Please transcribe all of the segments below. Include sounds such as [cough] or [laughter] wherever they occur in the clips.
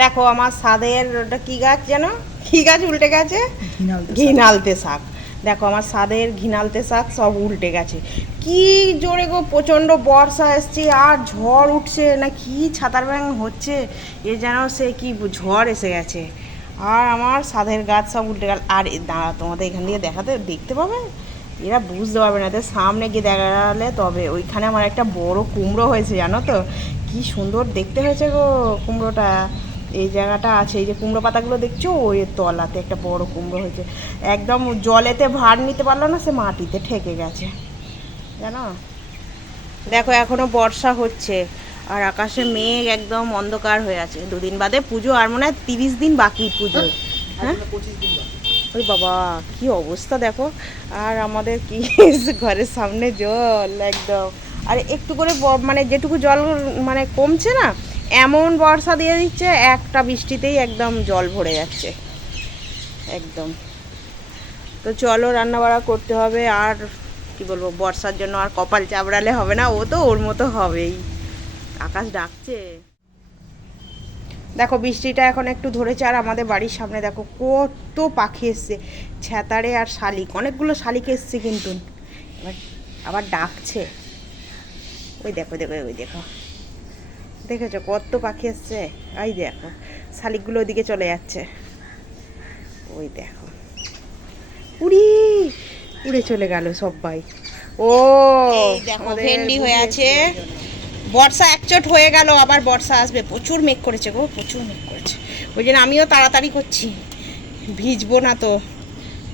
দেখো আমার সাদের ওটা কি গাছ যেন? কি গাছ উল্টে গেছে? ঘিনালতে শাক। দেখো আমার সাদের ঘিনালতে শাক সব উল্টে গেছে। কি জোরে গো প্রচণ্ড বর্ষা এসছে আর ঝড় উঠছে না কি ছাতার ব্যাং হচ্ছে এ যেন সে কি ঝড় এসে গেছে। আর আমার সাদের গাছ সব উল্টে গেল। আর দাঁড়া তোমাদের এখান থেকে দেখাতে দেখতে পাবে? এরা বুঝতে পারবে না এদের সামনে গিয়ে দেখালে তবে। ওইখানে আমার একটা বড় কুমড়ো হয়েছে জানো তো? কি সুন্দর দেখতে হয়েছে গো কুমড়োটা। এই জায়গাটা আছে এই যে কুমড়ো পাতাগুলো দেখছ? ওই তলাতে একটা বড় কুমড়ো হয়েছে। একদম জলেতে ভার নিতে পারল না সে মাটিতে ঠেকে গেছে। জানো? দেখো এখনও বর্ষা হচ্ছে আর আকাশে মেঘ একদম অন্ধকার হয়ে আছে। দুদিন বাদে পুজো আর মনে হয় তিরিশ দিন বাকি পুজো। হ্যাঁ? পঁচিশ দিন বাকি। ওই বাবা কি অবস্থা দেখো। আর আমাদের কি ঘরের সামনে জল একদম। আর একটু করে মানে যেটুকু জল মানে কমছে না এমন বর্ষা দিয়ে দিচ্ছে, একটা বৃষ্টিতেই একদম জল ভরে যাচ্ছে। একদম। তো চলো রান্না বাড়া করতে হবে, আর কি বলব, বর্ষার জন্য আর কপাল চাবড়ালে হবে না, ও তো ওর মতো হবেই। আকাশ ডাকছে। দেখো, বৃষ্টিটা এখন একটু ধরেছে, আর আমাদের বাড়ির সামনে দেখো, কত পাখি এসছে। ছ্যাতারে আর শালিক, অনেকগুলো শালিক এসছে কিন্তু। এবার আবার ডাকছে। ওই দেখো দেখো, ওই দেখো। দেখেছ কত পাখি এসছে? এই দেখো শালিকগুলো ওদিকে চলে যাচ্ছে। ওই দেখো। উড়ি! উড়ে চলে গেল সবাই। ও দেখো ভেন্ডি হয়ে আছে। বর্ষা একচোট হয়ে গেল আবার বর্ষা আসবে। প্রচুর মেঘ করেছে গো প্রচুর মেঘ করেছে। ওই জন্য আমিও তাড়াতাড়ি করছি। ভিজবো না তো।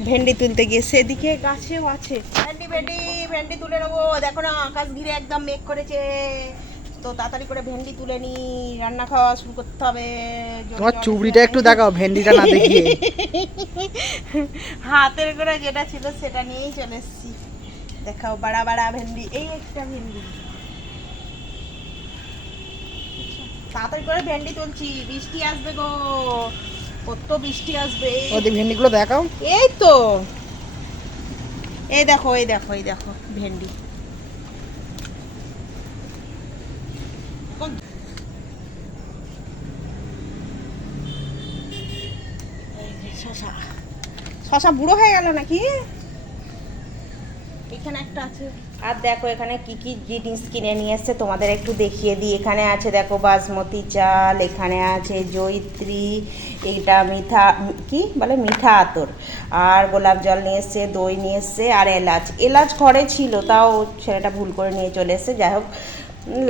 ভেন্ডি তুলতে গিয়ে সেদিকে গাছেও আছে। ভেন্ডি ভেন্ডি ভেন্ডি তুলে নেব। দেখো না আকাশ ঘিরে একদম মেঘ করেছে। তো তাড়াতাড়ি করে ভেন্ডি তুলে নি রান্না খাওয়া শুরু করতে হবে তোমার চুবড়িটা একটু দেখাও ভেন্ডিটা না দেখিয়ে। [laughs] হাতের করে যেটা ছিল সেটা নিয়েই চলে এসেছি। দেখাও বাড়া বাড়া ভেন্ডি এই একটা ভেন্ডি। তাড়াতাড়ি করে ভেন্ডি তুলছি বৃষ্টি আসবে গো কত বৃষ্টি আসবে। ওদের ভেন্ডিগুলো দেখাও। এই তো। এই দেখো এই দেখো এই দেখো ভেন্ডি এই যে শশা শশা বুড়ো হয়ে গেল নাকি? এখানে একটা আছে। আর দেখো, এখানে কি কি জিনিস কিনে নিয়ে এসছে, তোমাদের একটু দেখিয়ে দিই। এখানে আছে, দেখো, বাসমতি চাল, এখানে আছে জয়িত্রী, এটা মিঠা, কি বলে? মিঠা আতর। আর গোলাপ জল নিয়ে এসছে, দই নিয়ে এসছে, আর এলাচ। এলাচ ঘরে ছিল, তাও ছেলেটা ভুল করে নিয়ে চলে এসছে। যাই হোক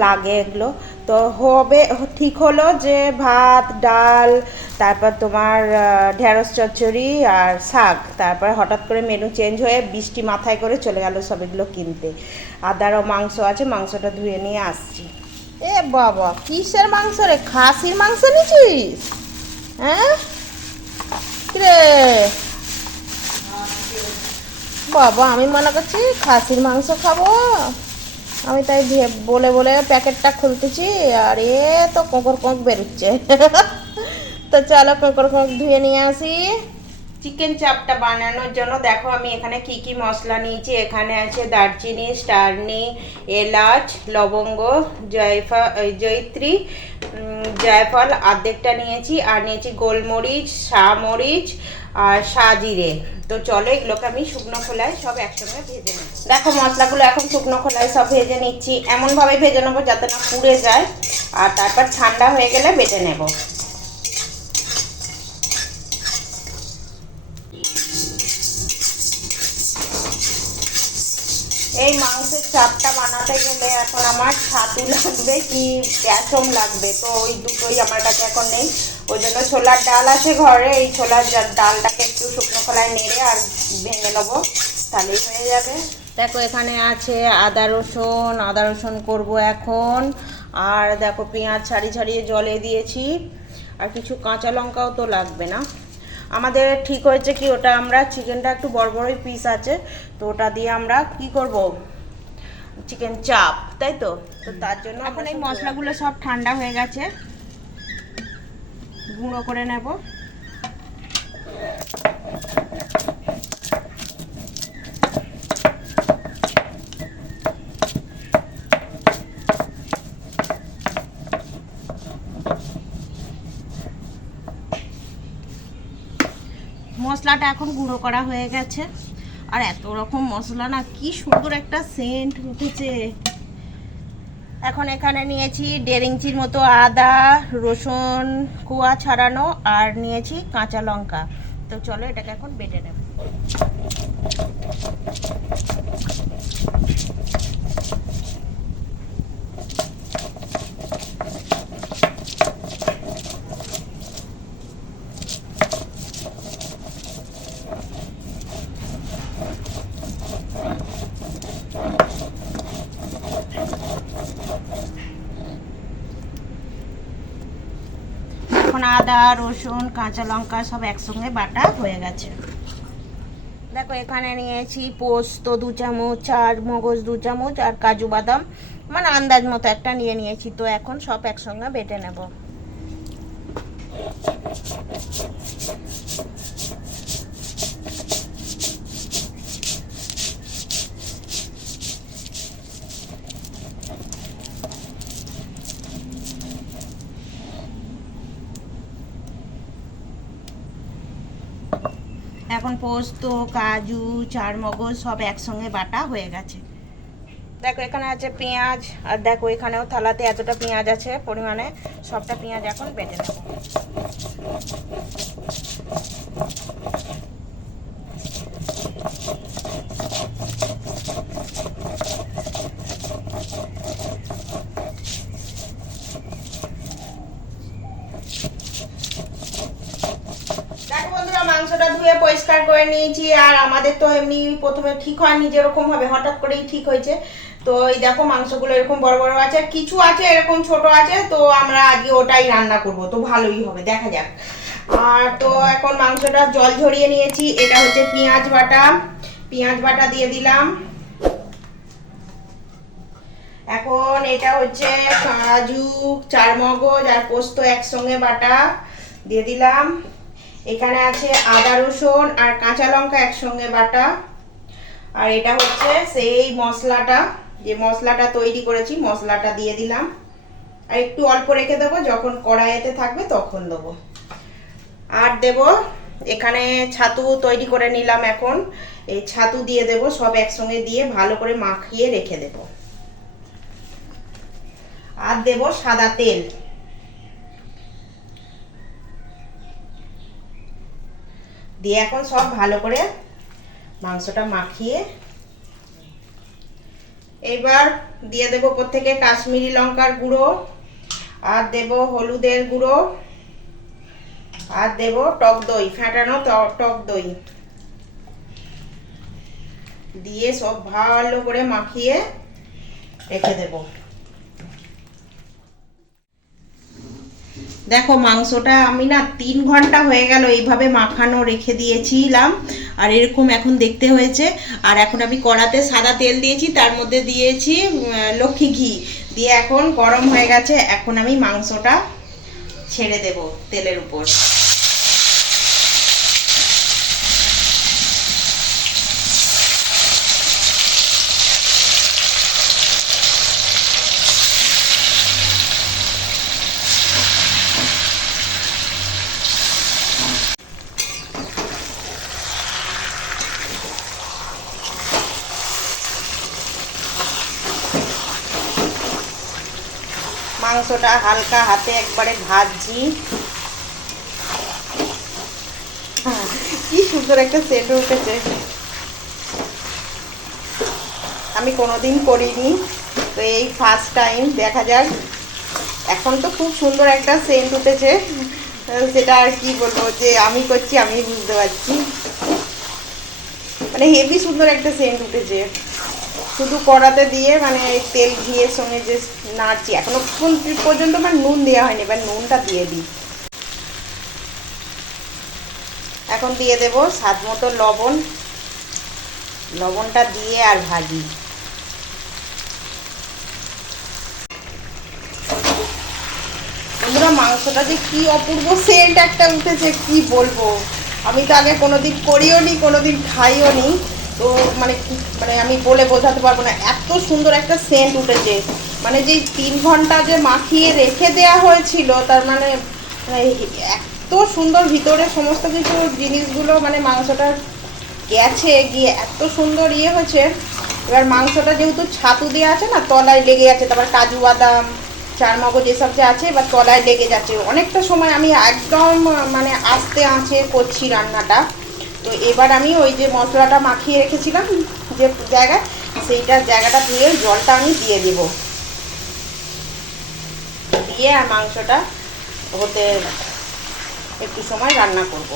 লাগে এগুলো। তো হবে, ঠিক হলো যে ভাত, ডাল, তারপর তোমার ঢেঁড়স চচ্চড়ি আর শাক। তারপর হঠাৎ করে মেনু চেঞ্জ হয়ে বৃষ্টি মাথায় করে চলে গেল সব এগুলো কিনতে। আদারও মাংস আছে, মাংসটা ধুয়ে নিয়ে আসছি। এ বাবা, কিসের মাংস রে? খাসির মাংস নিছিস হ্যাঁ? কিরে? বাবা, আমি মনে করছি খাসির মাংস খাব। আমি তাই বলে বলে প্যাকেটটা খুলতেছি, আর এ তো কোঁকর কোঁক বেরোচ্ছে। [laughs] তো চলো কোঁকর কোঁক ধুয়ে নিয়ে আসি। চিকেন চাপটা বানানোর জন্য দেখো আমি এখানে কি কি মশলা নিয়েছি। এখানে আছে দারচিনি, স্টারনি, এলাচ, লবঙ্গ, জয়ফা জয়িত্রী জয়ফল অর্ধেকটা নিয়েছি। আর নিয়েছি গোলমরিচ মরিচ আর সাজিরে। তো চলো এগুলোকে আমি শুকনো খোলায় সব একসঙ্গে ভেজে নেব। দেখো মশলাগুলো এখন শুকনো খোলায় সব ভেজে নিচ্ছি। এমনভাবে ভেজে নেব যাতে না পুড়ে যায়। আর তারপর ঠান্ডা হয়ে গেলে বেটে নেব। এই মাংসের চাপটা বানাতে গেলে এখন আমার ছাতু লাগবে কি বেসম লাগবে, তো ওই দুটোই আমার কাছে এখন নেই। ওই জন্য ছোলার ডাল আছে ঘরে, এই ছোলার ডালটাকে একটু শুকনো খোলায় নেড়ে আর ভেঙে নেব, তাহলেই হয়ে যাবে। দেখো, এখানে আছে আদা রসুন আদা রসুন করব এখন, আর দেখো পেঁয়াজ ছাড়িয়ে ছাড়িয়ে জলে দিয়েছি, আর কিছু কাঁচা লঙ্কাও তো লাগবে না। আমাদের ঠিক হয়েছে কি, ওটা আমরা চিকেনটা একটু বড় বড়ই পিস আছে তো ওটা দিয়ে আমরা কি করব? চিকেন চাপ তাই তো? তো তার জন্য এখন এই মশলাগুলো সব ঠান্ডা হয়ে গেছে। গুঁড়ো করে নেব। মশলাটা এখন গুঁড়ো করা হয়ে গেছে। আর এত রকম মশলা না, কি সুন্দর একটা সেন্ট উঠেছে। এখন এখানে নিয়েছি দেড় ইঞ্চির মতো আদা, রসুন, কুয়া ছাড়ানো, আর নিয়েছি কাঁচা লঙ্কা। তো চলো এটাকে এখন বেটে নেব এখন আদা, রসুন, কাঁচা লঙ্কা সব একসঙ্গে বাটা হয়ে গেছে। দেখো, এখানে নিয়েছি পোস্ত দু চামচ, আর মগজ দু চামচ, আর কাজু বাদাম। মানে আন্দাজ মতো একটা নিয়ে নিয়েছি, তো এখন সব একসঙ্গে বেটে নেব। এখন পোস্ত, কাজু, চারমগজ সব একসঙ্গে বাটা হয়ে গেছে। দেখো, এখানে আছে পেঁয়াজ, আর দেখো, এখানেও থালাতে এতটা পেঁয়াজ আছে পরিমাণে, সবটা পেঁয়াজ এখন বেটে নেব দেখো বন্ধুরা মাংসটা ধুয়ে পরিষ্কার করে নিয়েছি, আর আমাদের তো এমনি প্রথমে ঠিক হয়নি যেরকম হবে, হঠাৎ করেই ঠিক হয়েছে। তো এই দেখো মাংসগুলো এরকম বড় বড় আছে, কিছু আছে এরকম ছোট আছে, তো আমরা আজকে ওটাই রান্না করব, তো ভালোই হবে, দেখা যাক। আর তো এখন মাংসটা জল ঝরিয়ে নিয়েছি, এটা হচ্ছে পেঁয়াজ বাটা পেঁয়াজ বাটা দিয়ে দিলাম। এখন এটা হচ্ছে কাজু, চারমগজ আর পোস্ত একসঙ্গে বাটা দিয়ে দিলাম। এখানে আছে আদা রসুন আর কাঁচা লঙ্কা একসঙ্গে বাটা। আর এটা হচ্ছে সেই মশলাটা, যে মশলাটা তৈরি করেছি, মশলাটা দিয়ে দিলাম। আর একটু অল্প রেখে দেবো, যখন কড়াইতে থাকবে তখন দেবো। আর দেব, এখানে ছাতু তৈরি করে নিলাম এখন। এই ছাতু দিয়ে দেব, সব একসঙ্গে দিয়ে ভালো করে মাখিয়ে রেখে দেব। আর দেব সাদা তেল। দিয়ে এখন সব ভালো করে মাংসটা মাখিয়ে এবার দিয়ে দেব উপর থেকে কাশ্মীরি লঙ্কার গুঁড়ো, আর দেব হলুদের গুঁড়ো, আর দেব টক দই, ফেটানো ট- টক দই। দিয়ে সব ভালো করে মাখিয়ে রেখে দেব। দেখো, মাংসটা আমি না তিন ঘণ্টা হয়ে গেল এইভাবে মাখানো রেখে দিয়েছিলাম। আর এরকম এখন দেখতে হয়েছে। আর এখন আমি কড়াতে সাদা তেল দিয়েছি, তার মধ্যে দিয়েছি লক্ষ্মী ঘি। দিয়ে এখন গরম হয়ে গেছে, এখন আমি মাংসটা ছেড়ে দেব তেলের উপর। মাংসটা হালকা হাতে একবারে হ্যাঁ, কি সুন্দর একটা সেট উঠেছে। আমি কোনোদিন করিনি তো এই ফার্স্ট টাইম দেখা যাক। এখন তো খুব সুন্দর একটা সেন্ট উঠেছে। সেটা আর কি বলব যে আমি করছি আমি বুঝতে পারছি। মানে হেভি সুন্দর একটা সেন্ট উঠেছে। শুধু কড়াতে দিয়ে মানে তেল ঘিয়ের সঙ্গে যে নাড়ছি, এখনও পর্যন্ত- আমার নুন দেওয়া হয়নি, এবার নুনটা দিয়ে দিই। এখন দিয়ে দেব স্বাদ মতো লবণ। লবণটা দিয়ে আর ভাজি। বন্ধুরা মাংসটা যে কি অপূর্ব সেন্ট একটা উঠেছে, কি বলব? আমি তো আগে কোনোদিন করিও নি কোনোদিন খাইও নি তো মানে মানে আমি বলে বোঝাতে পারব না, এত সুন্দর একটা সেন্ট উঠেছে। মানে যেই তিন ঘণ্টা যে মাখিয়ে রেখে দেয়া হয়েছিল, তার মানে মানে এত সুন্দর ভিতরে সমস্ত কিছু জিনিসগুলো মানে মাংসটা গেছে, গিয়ে এত সুন্দর ইয়ে হয়েছে। এবার মাংসটা যেহেতু ছাতু দেওয়া আছে না, তলায় লেগে আছে, তারপর কাজু বাদাম, চারমগজ এসব যে আছে, এবার তলায় লেগে যাচ্ছে। অনেকটা সময় আমি একদম মানে আস্তে আঁচে করছি রান্নাটা। তো এবার আমি ওই যে মশলাটা মাখিয়ে রেখেছিলাম যে জায়গায় সেইটা জায়গাটা দিয়ে জলটা আমি দিয়ে দিব। দিয়ে আর মাংসটা হতে একটু সময় রান্না করব।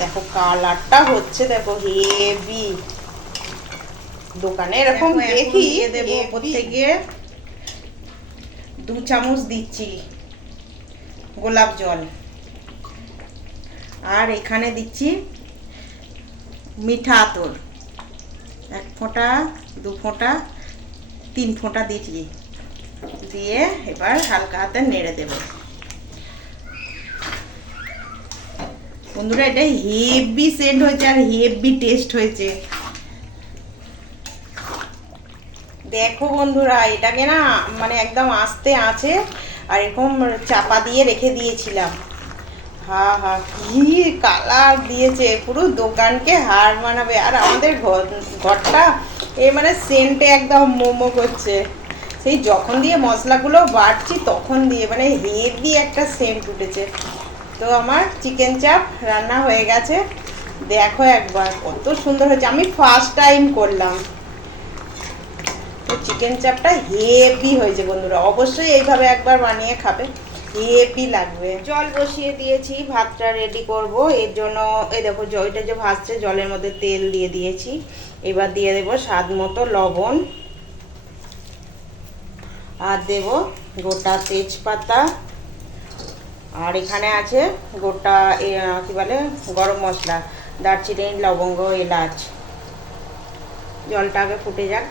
দেখো কালারটা হচ্ছে দেখো হেভি। দোকানে এরকম দেখো, দেবো প্রত্যেকে। দু চামচ দিচ্ছি গোলাপ জল। আর এখানে দিচ্ছি মিঠা আতর। এক ফোঁটা, দু ফোঁটা, তিন ফোঁটা দিচ্ছি। দিয়ে এবার হালকা হাতে নেড়ে দেব। বন্ধুরা, এটা হেভি সেন্ট হয়েছে আর হেভি টেস্ট হয়েছে। দেখো বন্ধুরা, এটাকে না মানে একদম আস্তে আছে আর এরকম চাপা দিয়ে রেখে দিয়েছিলাম। হা হা, কি কালার দিয়েছে, পুরো দোকানকে হার মানাবে। আর আমাদের ঘর, ঘরটা, এ মানে সেন্টে একদম মোমো করছে। সেই যখন দিয়ে মশলাগুলো বাটছি তখন দিয়ে মানে হেভি একটা সেন্ট উঠেছে। তো আমার চিকেন চাপ রান্না হয়ে গেছে। দেখো একবার, কত সুন্দর হয়েছে। আমি ফার্স্ট টাইম করলাম। তো চিকেন চাপটা হেভি হয়েছে বন্ধুরা। অবশ্যই এইভাবে একবার বানিয়ে খাবে। হেভি লাগবে। জল বসিয়ে দিয়েছি, ভাতটা রেডি করব। এর জন্য এই দেখো জলটা যে ভাসছে জলের মধ্যে তেল দিয়ে দিয়েছি। এবার দিয়ে দেবো স্বাদ মতো লবণ। আর দেব গোটা তেজপাতা। আর এখানে আছে গোটা কি বলে, গরম মশলা, দারচিনি, লবঙ্গ, এলাচ। জলটা আগে ফুটে যাক।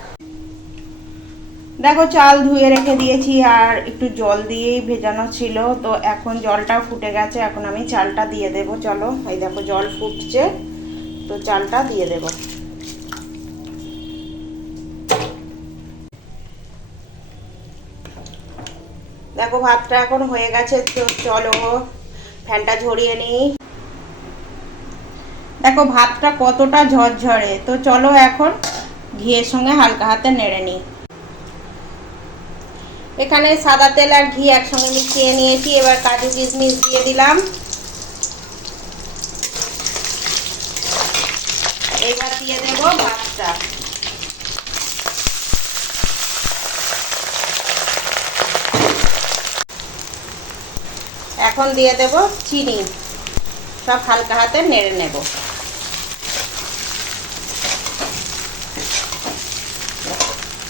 দেখো, চাল ধুয়ে রেখে দিয়েছি আর একটু জল দিয়েই ভেজানো ছিল। তো এখন জলটা ফুটে গেছে, এখন আমি চালটা দিয়ে দেব। চলো, এই দেখো, জল ফুটছে। তো চালটা দিয়ে দেব। দেখো, ভাতটা এখন হয়ে গেছে। তো চলো, ফ্যানটা ঝরিয়ে নিই। দেখো, ভাতটা কতটা ঝরঝরে। তো চলো, এখন ঘিয়ের সঙ্গে হালকা হাতে নেড়ে নিই। এখানে সাদা তেল আর ঘি একসঙ্গে মিশিয়ে নিয়েছি, এবার কাজু কিশমিশ দিয়ে দিলাম। এবার দিয়ে দেব ভাতটা। এখন দিয়ে দেব চিনি। সব হালকা হাতে নেড়ে নেব।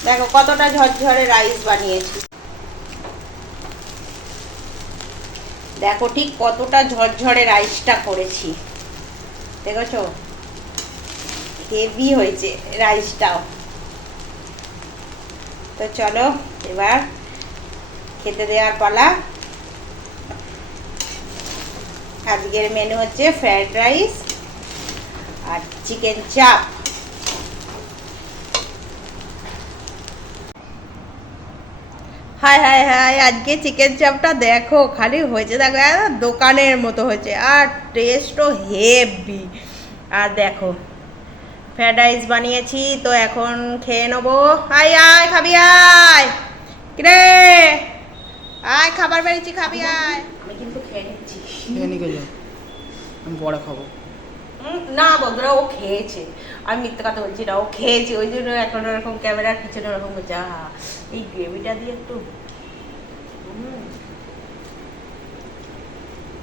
দেখো কতটা ঝরঝরে রাইস বানিয়েছি। দেখো ঠিক কতটা ঝরঝরে রাইসটা করেছি। দেখেছ? হেভি হয়েছে রাইসটাও। তো চলো এবার খেতে দেওয়ার পালা। আজকের মেনু হচ্ছে ফ্রায়েড রাইস আর chicken chaap hi hi hi আজকে চিকেন চাপটা দেখো খালি হয়েছে দেখো দোকানের মতো হয়েছে আর টেস্টও হেভি আর দেখো ফ্রাইড রাইস বানিয়েছি তো এখন খেয়ে নেব। আয় আয় খাবি আয়। কিরে? আয় খাবার বেরিয়েছি খাবি আয়। আমি কিন্তু খেয়ে নিচ্ছি। খেয়ে নিয়ে আমি পরে খাব। না বন্ধুরা ও খেয়েছে। আমি মিথ্যে কথা বলছি না ও খেয়েছে ওই জন্য এখন ওরকম ক্যামেরার পিছনে ওরকম করছে আহা এই গ্রেভিটা দিয়ে একটু।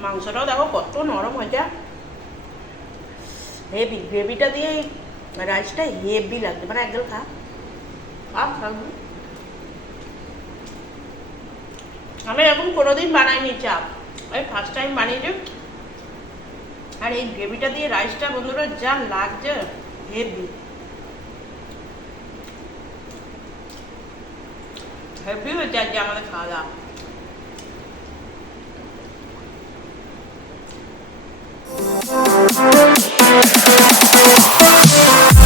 মাংসটাও দেখো কত নরম হয়েছে। হেভি গ্রেভিটা দিয়ে রাইসটা হেভি লাগছে। মানে একদম খা। আমি এরকম কোনোদিন বানাইনি চাপ আমি ফার্স্ট টাইম বানিয়েছি। আর এই গ্রেভিটা দিয়ে রাইসটা বন্ধুরা যা লাগছে, হেভি। হেভি হয়েছে আজকে আমাদের খাওয়া দাওয়া Thank